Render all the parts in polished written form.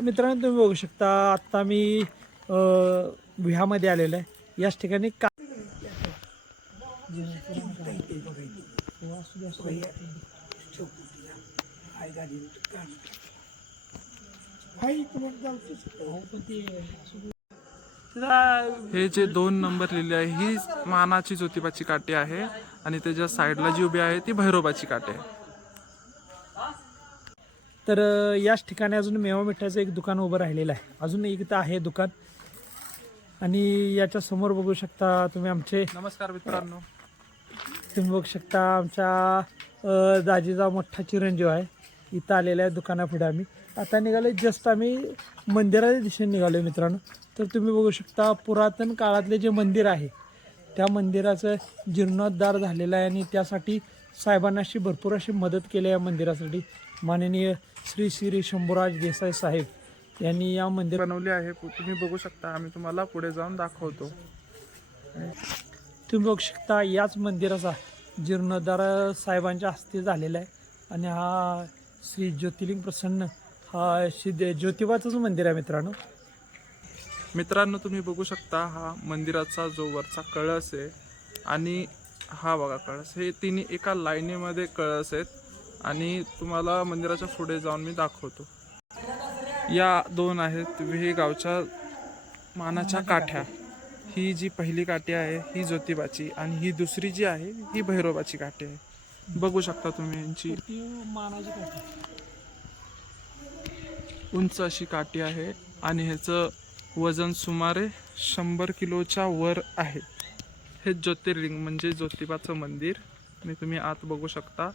मित्रांनो तुम्ही बघू शकता आत्ता मी विहामध्ये आलेलो आहे. याच ठिकाणी का हे जे 2 नंबर लिहिले आहे ही मानाची ज्योतिबाची काठी आहे आणि त्याच्या साईडला जी उभी आहे ती भैरोबाची काठी आहे. तर याच ठिकाणी अजून मेवा मिठाचं एक दुकान उभं राहिलेलं आहे. अजून एक इथं आहे दुकान आणि याच्या समोर बघू शकता तुम्ही आमचे नमस्कार मित्रांनो, तुम्ही बघू शकता आमच्या दाजीचा मोठा चिरंजीव आहे. इथं आलेला आहे दुकानापुढे. आम्ही आता निघालो जस्ट आम्ही मंदिराच्या दिशेने निघालो मित्रांनो. तर तुम्ही बघू शकता पुरातन काळातले जे मंदिर आहे त्या मंदिराचं जीर्णोद्धार झालेलं आहे आणि त्यासाठी साहेबांना अशी भरपूर अशी मदत केली आहे. या मंदिरासाठी माननीय श्री श्री शंभूराज देसाई साहेब यांनी या मंदिर बनवले आहे. तुम्ही बघू शकता, आम्ही तुम्हाला पुढे जाऊन दाखवतो. तुम्ही बघू शकता याच मंदिराचा जीर्णोद्धार साहेबांच्या हस्ते झालेला आहे आणि हा श्री ज्योतिर्लिंग प्रसन्न हा श्री ज्योतिबाचंच मंदिर आहे मित्रांनो तुम्ही बघू शकता हा मंदिराचा जो वरचा कळस आहे आणि हा बघा कळस, हे तिन्ही एका लाईनीमध्ये कळस आहेत आणि तुम्हाला मंदिराच्या पुढे जाऊन मी दाखवतो. या 2 आहेत विहेगावच्या मानाच्या काठ्या. ही जी पहिली काठी आहे ही ज्योतिबाची आणि ही दुसरी जी आहे ही भैरोबाची काठी आहे. बघू शकता तुम्ही यांची उंच अशी काठी आहे आणि ह्याचं वजन सुमारे 100 किलोच्या वर आहे. हे ज्योतिर्लिंग म्हणजे ज्योतिबाचं मंदिर. मी तुम्ही आत बघू शकता,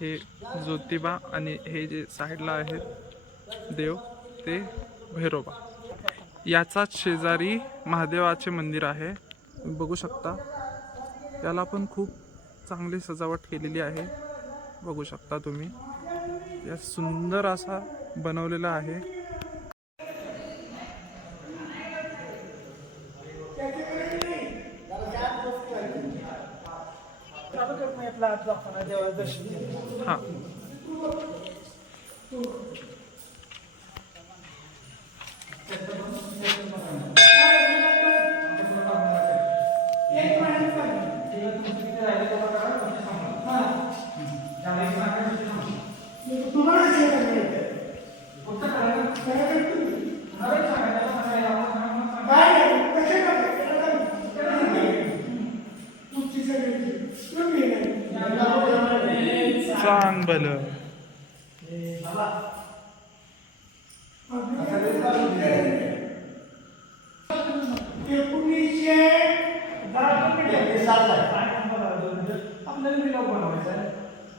हे ज्योतिबा आणि हे जे साईडला आहेत देव ते भैरोबा. याचाच शेजारी महादेवाचे मंदिर आहे. तुम्ही बघू शकता, त्याला पण खूप चांगली सजावट केलेली आहे. बघू शकता तुम्ही, या सुंदर असा बनवलेला आहे. हां चांगलं.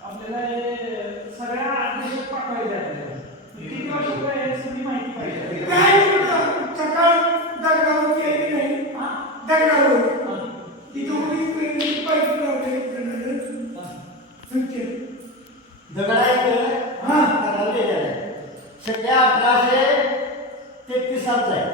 आपल्याला सगळ्या आदेश पाठवायचे किती वर्ष माहिती पाहिजे. सकाळ दरगाव केली नाही दरगाव दगड आहे हा सगळ्या 1833 सालचा आहे.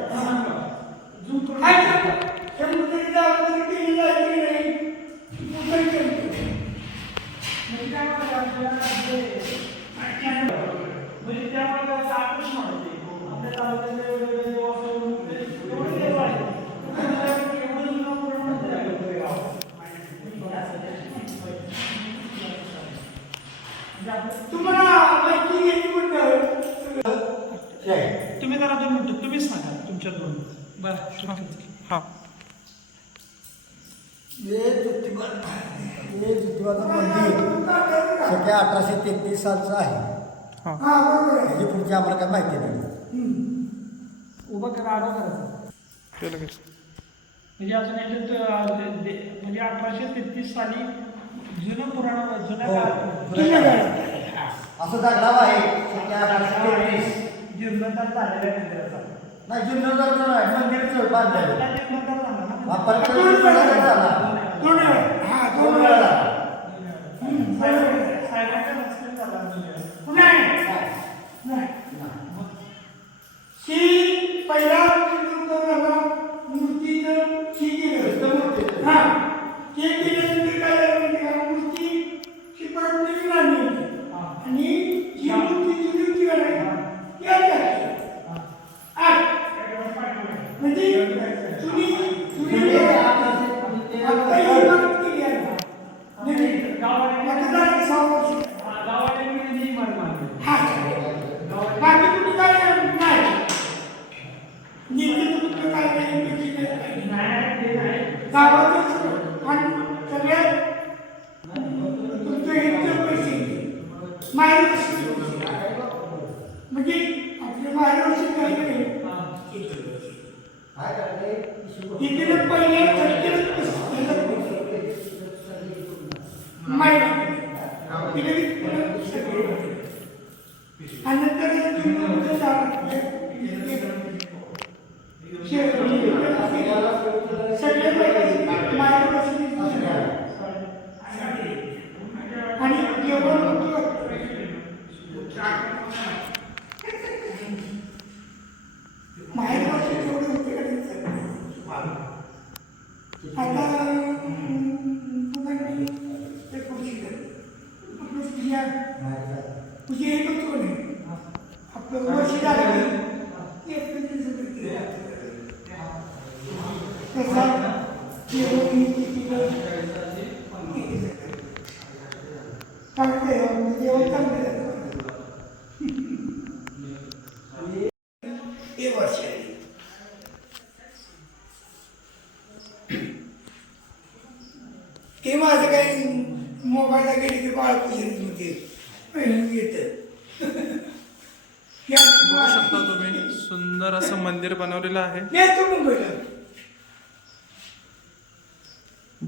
तुम्ही जरा 2 मिनिटं तुम्हीच सांगा तुमच्या 2 बरं. हां ज्योतिबाचं मंदिर सगळ्या 1833 सालचं आहे. त्याची पुढची आम्हाला काय माहिती नाही. उभं करा आडं करायचं म्हणजे अजून याच्यात म्हणजे 1833 साली जुनं पुराण जुन्या असं दगडाव आहे सगळ्या 1833 जीर्णोद्धार झालेला आहे मंदिराचा. नाही जीर्णोद्धार नाही, मंदिरच बांधलेलं जीर्णोद्धार झाला ना. दोन वेळा झाला. साहेबांच्या रस्त्याने झाला पहिला मूर्तीचं केल्यानंतर काय झालं मूर्ती परत आणि जी मूर्ती जुनी होती का नाही आणि जेवण माहेर वर्षी जेवढे होते आता तुझे एक होतो नाही आपलं वर्ष झालं ते माझं काही मोबाईलला गेले की बाळ येत बघू शकता तुम्ही सुंदर असं मंदिर बनवलेलं आहे. मुंबईला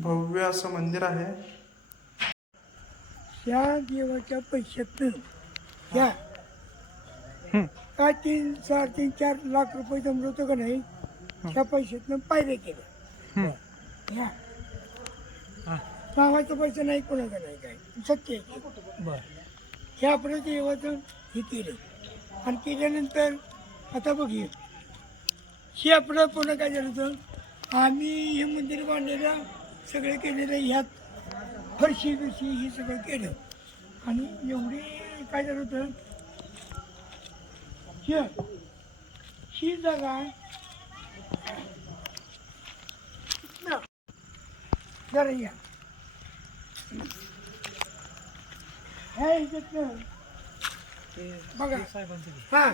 भव्य असं मंदिर आहे. या देवाच्या पैशातनं या काय 3, 4, 4 लाख रुपये जमलं होतं का नाही त्या पैशातनं पायऱ्या केल्या या गावाचा पैसा नाही कोणाचा नाही काय सत्य आहे. हे आपलं देवाचं हे केलं आणि केल्यानंतर आता बघूया हे आपलं पुन्हा काय झालं होतं आम्ही हे मंदिर बांधलेलं सगळं केलेलं ह्यात फरशी बिरशी हे सगळं केलं आणि एवढी काय झालं होतं ही जागा जरा या बघा हा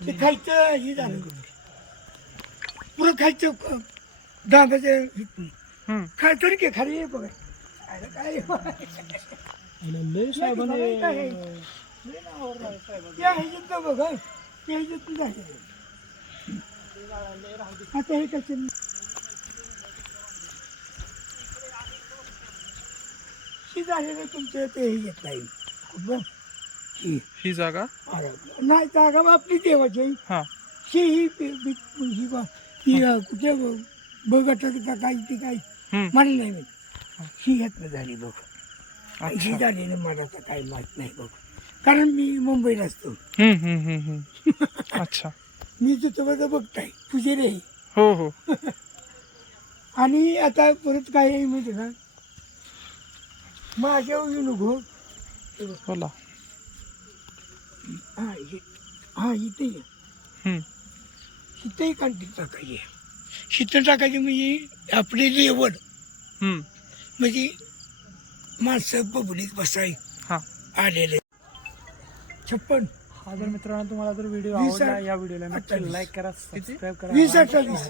ते खायचं हे झालं पुरं खायचं दांब्याचं काय तरी काय खाली बघा काय बघा आता हे कसं झालेलं तुमचं ते हे घेत नाही ही जागा नाही जागा आपली देवाची हा ही कुठे बघटाचं का काही ती काही मला नाही माहित ही घेतलं झाली बघ ही झालेलं मला तर काही माहित नाही बघ कारण मी मुंबईला असतो. अच्छा मी तुझं बघताय तुझे रे हो हो आणि आता परत काय आहे माहिती ना माझ्या येऊ नको बोला हा इथे इथेही कांटी टाकायची शीतळ टाकायची म्हणजे आपले लेवल म्हणजे माणसं पब्लिक बसाय आलेले 56 हा जर मित्रांनो तुम्हाला जर व्हिडिओ आवडला या व्हिडिओला नक्की लाईक करा सबस्क्राईब करा 20-28